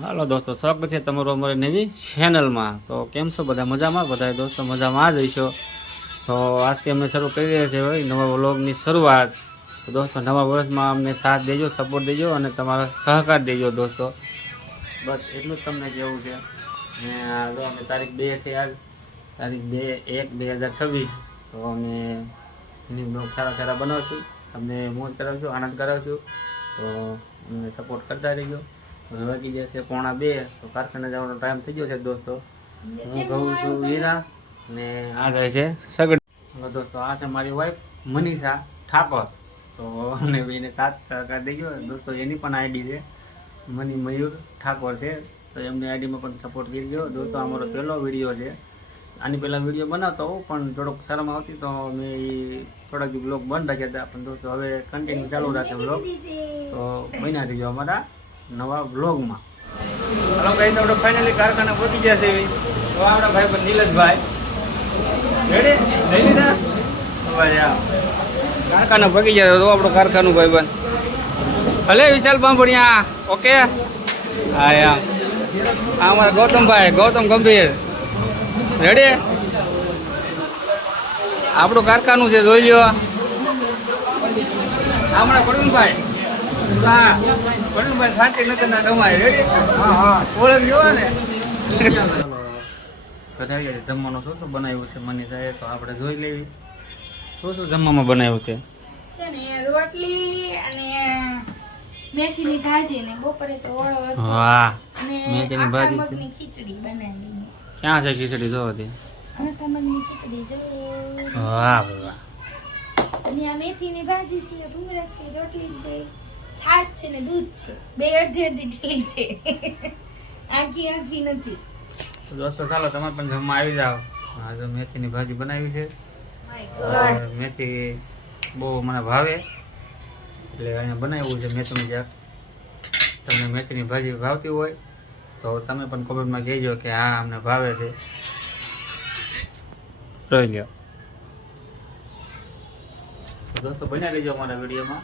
હાલો દોસ્તો, સ્વાગત છે તમારું અમારી નવી ચેનલમાં. તો કેમ છો બધા? મજામાં? બધા દોસ્તો મજામાં જ હશો. તો આજથી અમે શરૂ કરી રહ્યા છીએ ભાઈ નવા વ્લોગની શરૂઆત. તો દોસ્તો નવા વર્ષમાં અમને સાથ દેજો, સપોર્ટ દેજો અને તમારો સહકાર દેજો દોસ્તો. બસ એટલું જ તમને કહેવું છે. અને જો અમે તારીખ 2 છે આજ, તારીખ 2/1/2026. તો અમે એની બ્લોગ સારા બનાવશું, તમને મોજ કરાવશું, આનંદ કરાવશું. તો અમને સપોર્ટ કરતા રહીજો. હવે વાગી જશે 1:45. તો કારખાને જવાનો ટાઈમ થઈ ગયો છે દોસ્તો. હું કહું છું વીરા અને આ જાય છે સગડી. હવે દોસ્તો આ છે મારી વાઈફ મનીષા ઠાકોર. તો અમને બેને સાથ સહકાર દઈ ગયો દોસ્તો. એની પણ આઈડી છે મની મયુર ઠાકોર છે. તો એમની આઈડીમાં પણ સપોર્ટ કરજો દોસ્તો. અમારો પહેલો વિડીયો છે. આની પહેલાં વિડીયો બનાવતો હોઉં પણ થોડોક શરમ આવતી તો મેં એ થોડાક બ્લોગ બંધ રાખ્યા હતા. પણ દોસ્તો હવે કન્ટિન્યુ ચાલુ રાખે બ્લોગ. તો બન્યા રહીજો અમારા નવા બ્લોગમાં. હાલો કઈ તો આપણે ફાઇનલી કારખાને પહોંચી ગયા છે. તો આપણા ભાઈ પણ નીલજભાઈ રેડી લઈ લીધા ભાઈ. આ કારખાને પહોંચી ગયા તો આપણું કારખાનું ભાઈ બન ભલે વિશાલ બાંભણિયા. ઓકે હા યા આ અમારા ગૌતમભાઈ, ગૌતમ ગંભીર રેડી. આપણું કારખાનું છે, જોઈ લો. હમણાં પ્રવીણભાઈ, હા પ્રવીણભાઈ શાંતિનગરના રમાય રેડી. હા ઓળખ જોવા ને. બધા જમવાનું શું શું બનાવ્યું છે મનીષાએ, તો આપણે જોઈ લેવી. શું જમવામાં બનાવ્યું છે? રોટલી અને મેથીની ભાજી ને બપોરે તો ઓળો હતો. વાહ, અને મેથીની ભાજી છે. મગની ખીચડી બનાવી. ક્યાં છે ખીચડી? જોવા દે. આખા મગની ખીચડી જો. વાહ વાહ. અને આ મેથીની ભાજી છે, ભૂંગળા છે, રોટલી છે, છાશ છે ને દૂધ છે. બે અડધી ઢીલી છે, આખી નથી. તો દોસ્તો ચાલો તમે પણ જમવા આવી જાઓ. આ જો મેથીની ભાજી બનાવી છે. મેથી બહુ મને ભાવે એટલે અહીંયા બનાવ્યું છે મેથીનું શાક. તમને મેથીની ભાજી ભાવતી હોય તો તમે પણ કોમેન્ટમાં કહેજો કે હા અમને ભાવે છે. જોઈ લો. તો દોસ્તો બન્યા રહીજો અમારા વિડીયોમાં.